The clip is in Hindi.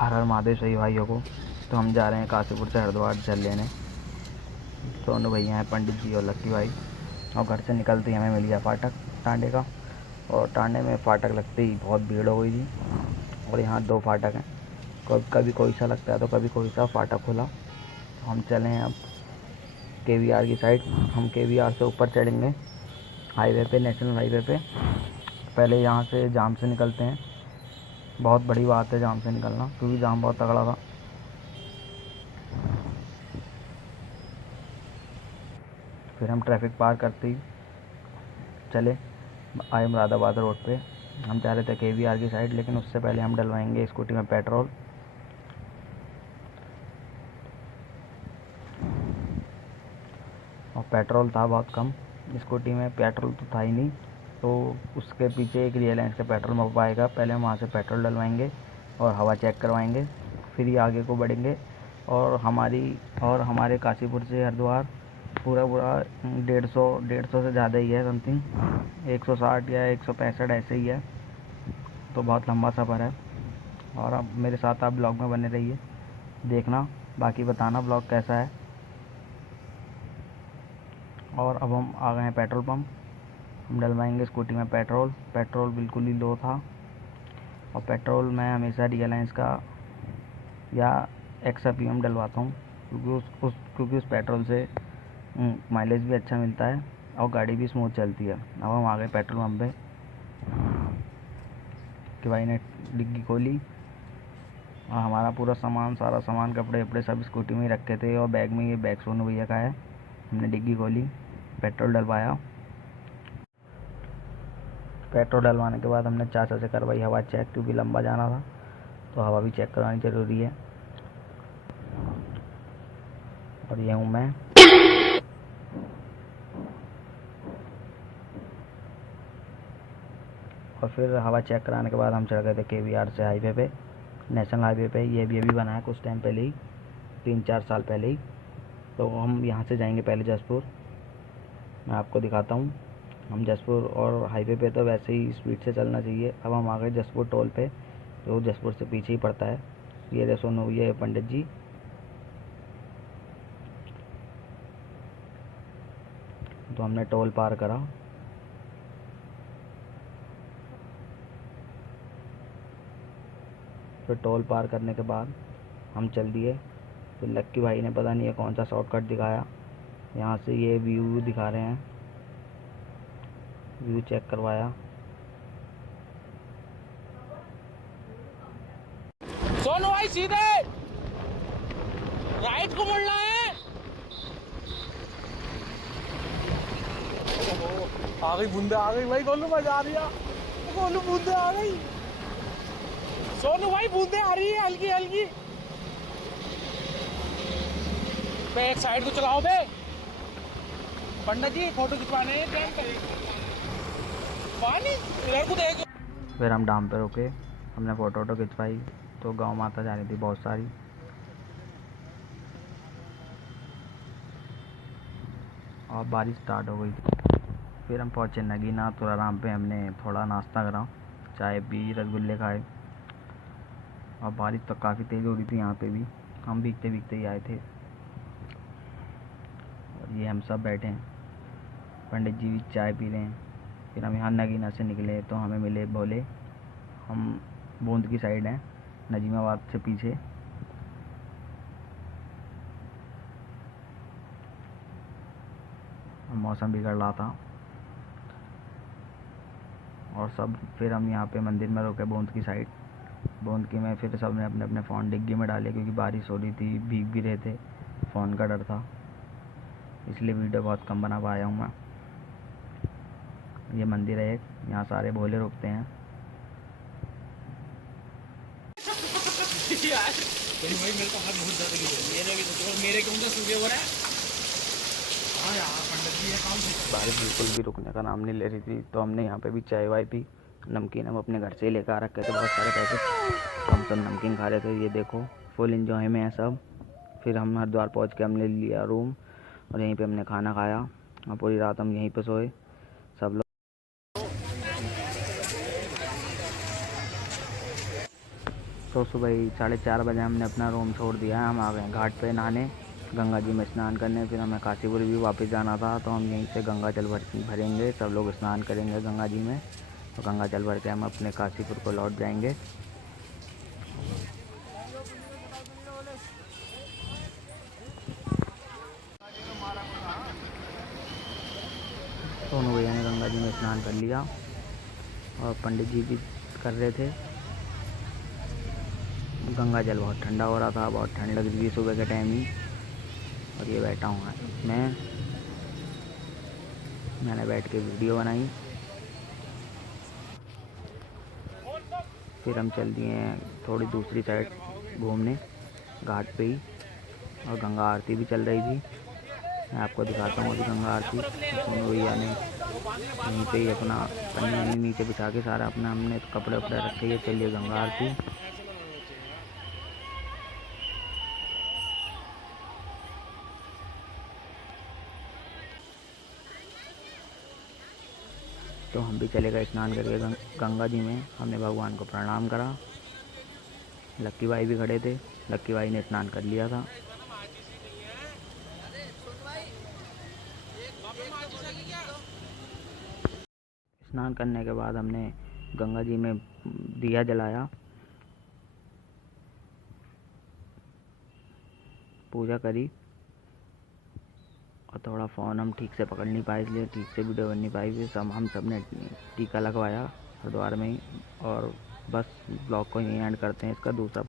हर हर महादेव सही भाइयों को। तो हम जा रहे हैं काशीपुर से हरिद्वार जल लेने। दोनों भैया हैं, पंडित जी और लक्की भाई। और घर से निकलते ही हमें मिल गया फाटक टांडे का। और टांडे में फाटक लगते ही बहुत भीड़ हो गई थी। और यहाँ 2 फाटक हैं, कभी कोई सा लगता है तो कभी कोई सा फाटक खुला। तो हम चले हैं अब KVR की साइड। हम KVR से ऊपर चढ़ेंगे हाईवे पे, नेशनल हाईवे पे। पहले यहाँ से जाम से निकलते हैं। बहुत बड़ी बात है जाम से निकलना, क्योंकि जाम बहुत तगड़ा था। फिर हम ट्रैफिक पार करते ही चले आए मुरादाबाद रोड पे। हम जा रहे थे KVR की साइड, लेकिन उससे पहले हम डलवाएंगे स्कूटी में पेट्रोल। और पेट्रोल था बहुत कम स्कूटी में, पेट्रोल तो था ही नहीं। तो उसके पीछे एक रिलायंस का पेट्रोल पंप आएगा, पहले हम वहाँ से पेट्रोल डलवाएंगे और हवा चेक करवाएंगे, फिर ही आगे को बढ़ेंगे। और हमारे काशीपुर से हरिद्वार पूरा 150 से ज़्यादा ही है, समथिंग 160 या 165 ऐसे ही है। तो बहुत लंबा सफ़र है। और अब मेरे साथ आप ब्लॉग में बने रहिए, देखना, बाकी बताना ब्लॉग कैसा है। और अब हम आ गए हैं पेट्रोल पंप। हम डलवाएंगे स्कूटी में पेट्रोल। पेट्रोल बिल्कुल ही लो था। और पेट्रोल मैं हमेशा रिलायंस का या एक्सा PM डलवाता हूँ, क्योंकि उस पेट्रोल से माइलेज भी अच्छा मिलता है और गाड़ी भी स्मूथ चलती है। अब हम आ गए पेट्रोल पंप पे कि भाई ने डिग्गी खोली और हमारा पूरा सामान, सारा सामान, कपड़े वपड़े सब स्कूटी में ही रखे थे। और बैग में, ये बैग सोनू भैया का है। हमने डिग्गी खोली, पेट्रोल डलवाया। पेट्रोल डलवाने के बाद हमने चाचा से करवाई हवा चेक, क्योंकि लंबा जाना था तो हवा भी चेक करवानी ज़रूरी है। और ये हूँ मैं। और फिर हवा चेक कराने के बाद हम चढ़ गए थे KVR से हाईवे पे, नेशनल हाईवे पे। ये भी अभी बना है कुछ टाइम पहले ही, 3-4 साल पहले ही। तो हम यहाँ से जाएंगे पहले जसपुर, मैं आपको दिखाता हूँ। हम जसपुर, और हाईवे पे तो वैसे ही स्पीड से चलना चाहिए। अब हम आ गए जसपुर टोल पे, जो जसपुर से पीछे ही पड़ता है। ये रे सोनू, ये पंडित जी। तो हमने टोल पार करा। फिर टोल पार करने के बाद हम चल दिए। फिर लक्की भाई ने पता नहीं है कौन सा शॉर्टकट दिखाया, यहाँ से ये व्यू दिखा रहे हैं, व्यू चेक करवाया। सोनू भाई सीधे राइट को मुड़ना है। आ गई बूंदे, आ गई भाई। गोलू मजा आ रही है, गोलू बूंदे आ गई। सोनू भाई बूंदे आ रही है हल्की हल्की। बे एक साइड को चलाओ बे। पंडित जी फोटो खिंचवाने हैं, टाइम पर पानी इधर को देख। फिर हम डाम पे रुके, हमने फ़ोटो खिंचवाई। तो गांव माता जा रही थी बहुत सारी। और बारिश स्टार्ट हो गई। फिर हम पहुँचे नगीना तुलाराम पे। हमने थोड़ा नाश्ता करा, चाय पी, रसगुल्ले खाए। और बारिश तो काफ़ी तेज़ हो रही थी यहाँ पे भी, हम भीगते भीगते ही आए थे। और ये हम सब बैठे हैं, पंडित जी भी चाय पी रहे हैं। फिर हम यहाँ नगीना से निकले तो हमें मिले भोले। हम बूंद की साइड हैं, नजीमाबाद से पीछे। मौसम बिगड़ रहा था और सब। फिर हम यहाँ पे मंदिर में रुके बूंद की साइड। बूंद की में फिर सब ने अपने अपने फ़ोन डिग्गी में डाले, क्योंकि बारिश हो रही थी, भीग भी रहे थे, फ़ोन का डर था, इसलिए वीडियो बहुत कम बना पाया हूँ मैं। ये मंदिर है एक, यहाँ सारे भोले रुकते हैं। यार भाई मेरे को हाथ बहुत ज्यादा गिर रहा है, मेरे के मुंह सूखे हो रहा है। हाँ यार पंडित जी ये काम से बारिश बिल्कुल भी रुकने का नाम नहीं ले रही थी। तो हमने यहाँ पे भी चाय वाय पी। नमकीन हम अपने घर से ही लेकर आ रखे थे, बहुत सारे पैकेट। तो हम सब नमकीन खा रहे थे, ये देखो फुल इंजॉय में है सब। फिर हम हरिद्वार पहुँच के हमने लिया रूम, और यहीं पे हमने खाना खाया। और पूरी रात हम यहीं पे सोए सब लोग। तो सुबह ही 4:30 बजे हमने अपना रूम छोड़ दिया है। हम आ गए घाट पे नहाने, गंगा जी में स्नान करने। फिर हमें काशीपुर भी वापस जाना था, तो हम यहीं से गंगा जल भरेंगे, सब लोग स्नान करेंगे गंगा जी में, तो गंगा जल भर के हम अपने काशीपुर को लौट जाएंगे। दोनों भैया ने गंगा जी में स्नान कर लिया और पंडित जी भी कर रहे थे। गंगा जल बहुत ठंडा हो रहा था, बहुत ठंड लग रही थी सुबह के टाइम ही। और ये बैठा हूँ मैंने बैठ के वीडियो बनाई। फिर हम चल दिए थोड़ी दूसरी साइड घूमने घाट पे ही, और गंगा आरती भी चल रही थी। मैं आपको दिखाता हूँ अभी गंगा आरती। दोनों भैया ने यहीं पे ही अपना पन्नी नीचे बिछा के सारा अपना हमने कपड़े वपड़े रखे, ये चलिए गंगा आरती। तो हम भी चले गए स्नान करके गंगा जी में। हमने भगवान को प्रणाम करा। लक्की भाई भी खड़े थे, लक्की भाई ने स्नान कर लिया था। स्नान करने के बाद हमने गंगा जी में दिया जलाया, पूजा करी, और थोड़ा फ़ोन हम ठीक से पकड़ नहीं पाए, इसलिए ठीक से वीडियो बन नहीं पाई। फिर हम सब ने टीका लगवाया हरिद्वार में ही। और बस ब्लॉग को यहीं एंड करते हैं। इसका दूसरा